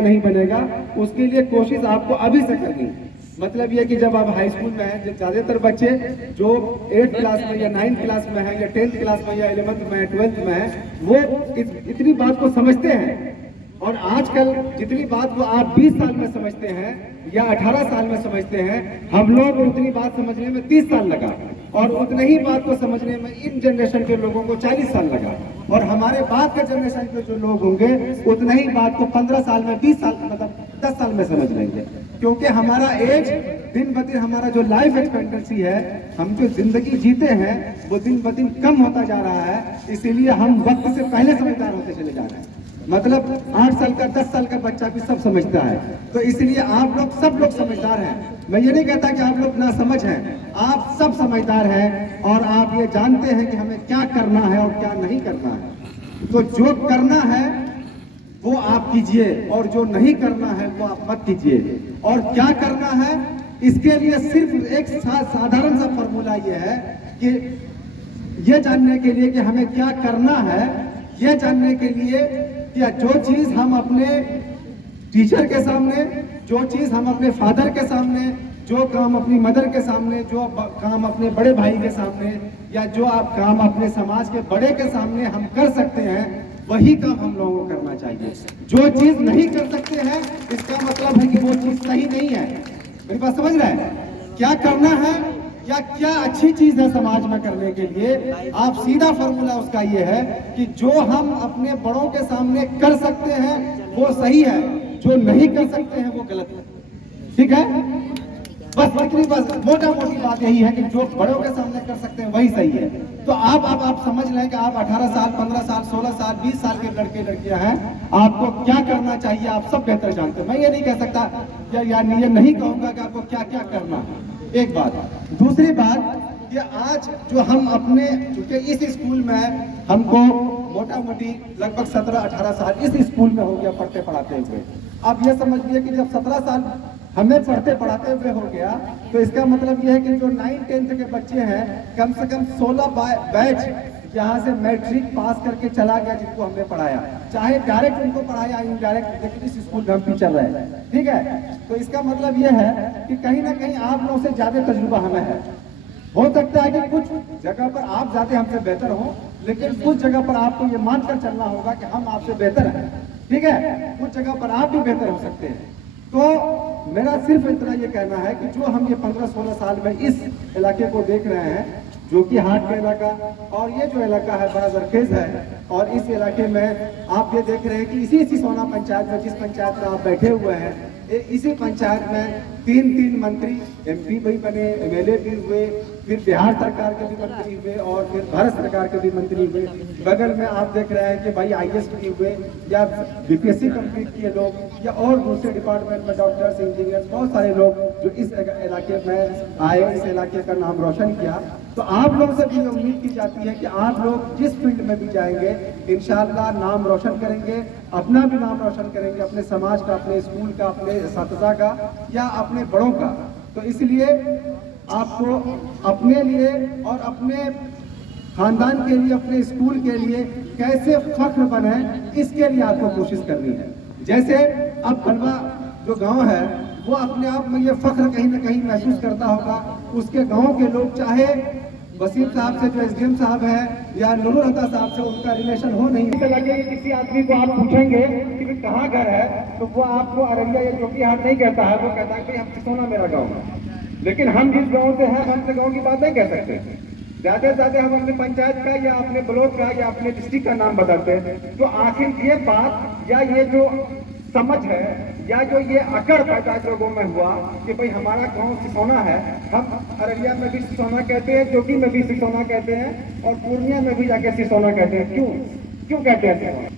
नहीं बनेगा, उसके लिए कोशिश आपको अभी से करनी है। मतलब ये कि जब आप हाई स्कूल में हैं, ज़्यादातर बच्चे जो 8th क्लास में या 9th क्लास में है या 10th क्लास में या 11th में 12th में है, वो इतनी बात को समझते हैं। और आजकल जितनी बात वो आप 20 साल में समझते हैं या 18 साल में समझते हैं, हम लोग उतनी बात समझने में 30 साल लगा, और उतनी ही बात को समझने में इन जनरेशन के लोगों को 40 साल लगा, और हमारे बाद के जनरेशन के जो लोग होंगे उतनी ही बात को 15 साल में, 20 साल मतलब 10 साल में समझ लेंगे। क्योंकि हमारा एज दिन ब दिन, हमारा जो लाइफ एक्सपेक्टेंसी है, हम जो जिंदगी जीते हैं वो दिन ब दिन कम होता जा रहा है। इसीलिए हम वक्त से पहले समझदार होते चले जा रहे हैं। मतलब 8 साल का 10 साल का बच्चा भी सब समझता है। तो इसलिए आप लोग सब लोग समझदार हैं। मैं ये नहीं कहता कि आप लोग ना समझ हैं, आप सब समझदार हैं और आप ये जानते हैं कि हमें क्या करना है और क्या नहीं करना है। तो जो करना है वो आप कीजिए और जो नहीं करना है वो आप मत कीजिए। और क्या करना है, इसके लिए सिर्फ एक साधारण सा फॉर्मूला ये है कि ये जानने के लिए कि हमें क्या करना है, ये जानने के लिए कि जो चीज हम अपने टीचर के सामने, जो चीज हम अपने फादर के सामने, जो काम अपनी मदर के सामने, जो काम अपने बड़े भाई के सामने, या जो आप काम अपने समाज के बड़े के सामने हम कर सकते हैं, वही काम हम लोगों को करना चाहिए। जो चीज नहीं कर सकते हैं, इसका मतलब है कि वो चीज सही नहीं है। मेरी बात समझ रहे हैं? क्या करना है या क्या अच्छी चीज है समाज में करने के लिए, आप सीधा फॉर्मूला उसका ये है कि जो हम अपने बड़ों के सामने कर सकते हैं वो सही है, जो नहीं कर सकते हैं वो गलत है। ठीक है? बस इतनी बस मोटा मोटी बात यही है कि जो बड़ों के सामने कर सकते हैं वही सही है। तो आप समझ लें कि आप 18 साल, 15 साल, 16 साल, 20 साल के लड़के लड़कियां हैं, आपको क्या करना चाहिए आप सब बेहतर जानते हैं। मैं ये नहीं कह सकता या ये नहीं कहूंगा कि आपको क्या क्या करना है। एक बात। दूसरी बात कि आज जो हम अपने, चूंकि इस स्कूल में हमको मोटा मोटी लगभग 17-18 साल इस स्कूल में हो गया पढ़ते पढ़ाते हुए। अब ये समझ लीजिए कि जब 17 साल हमें पढ़ते पढ़ाते हुए हो गया, तो इसका मतलब यह है कि जो 9th-10th के बच्चे हैं, कम से कम 16 बैच यहाँ से मैट्रिक पास करके चला गया जिनको हमने पढ़ाया, चाहे डायरेक्ट उनको पढ़ाया इनडायरेक्ट, लेकिन इस स्कूल में हम टीचर रहे। ठीक है? तो इसका मतलब यह है कि कहीं ना कहीं आप लोगों से ज्यादा तजुर्बा हमें है। हो सकता है कि कुछ जगह पर आप ज्यादा हमसे बेहतर हो, लेकिन कुछ जगह पर आपको ये मानकर चलना होगा कि हम आपसे बेहतर हैं। ठीक है? कुछ जगह पर आप भी बेहतर हो सकते हैं। तो मेरा सिर्फ इतना ये कहना है कि जो हम ये 15-16 साल में इस इलाके को देख रहे हैं, जो कि हाट का इलाका, और ये जो इलाका है बड़ा जरखेज है, और इस इलाके में आप ये देख रहे हैं कि इसी सिसोना पंचायत में, जिस पंचायत में आप बैठे हुए हैं, इसी पंचायत में 3 मंत्री MP भी बने, MLA भी हुए, फिर बिहार सरकार के भी मंत्री हुए और फिर भारत सरकार के भी मंत्री हुए। बगल में आप देख रहे हैं कि भाई IAS भी हुए, या BPSC कंप्लीट किए लोग, या और दूसरे डिपार्टमेंट में डॉक्टर्स, इंजीनियर्स, बहुत सारे लोग जो इस इलाके में आए, इस इलाके का नाम रोशन किया। तो आप लोगों से भी उम्मीद की जाती है कि आप लोग जिस फील्ड में भी जाएंगे इंशाअल्लाह नाम रोशन करेंगे, अपना भी नाम रोशन करेंगे, अपने समाज का, अपने स्कूल का, अपने असातिज़ा का, या अपने बड़ों का। तो इसलिए आपको अपने लिए और अपने खानदान के लिए, अपने स्कूल के लिए कैसे फख्र बने, इसके लिए आपको कोशिश करनी है। जैसे अब बलवा जो गांव है वो अपने आप में ये फख्र कहीं ना कहीं महसूस करता होगा। उसके गांव के लोग, चाहे वसीम साहब से जो SDM साहब है या नूरुल अता साहब से उनका रिलेशन हो नहीं, लगे किसी आदमी को आप पूछेंगे कि कहाँ घर है, तो वो आपको अररिया या जोकीहाट नहीं कहता है, वो कहता है कि हम सिसोना मेरा गाँव है। लेकिन हम जिस गाँव से हैं, हम अपने गाँव की बात नहीं कह सकते। ज्यादा से ज्यादा हम अपने पंचायत का या अपने ब्लॉक का या अपने डिस्ट्रिक्ट का नाम बताते हैं। तो आखिर ये बात या ये जो समझ है या जो ये अकड़ पैदा लोगों में हुआ कि भाई हमारा गांव सिसोना है, हम अररिया में भी सिसोना कहते हैं, जोगी में भी सिसोना कहते हैं, और पूर्णिया में भी जाके सिसोना कहते हैं। क्यों कहते हैं सिसोना?